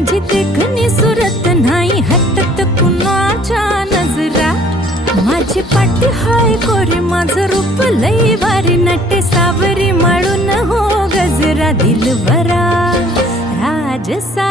माझी देखणी सुरत नाही हटत कुणाच्या नजरा. माझी पाटी हाय कोरी माझं रूप लई भारी नटे सावरी मळून हो गजरा दिलबरा राजसा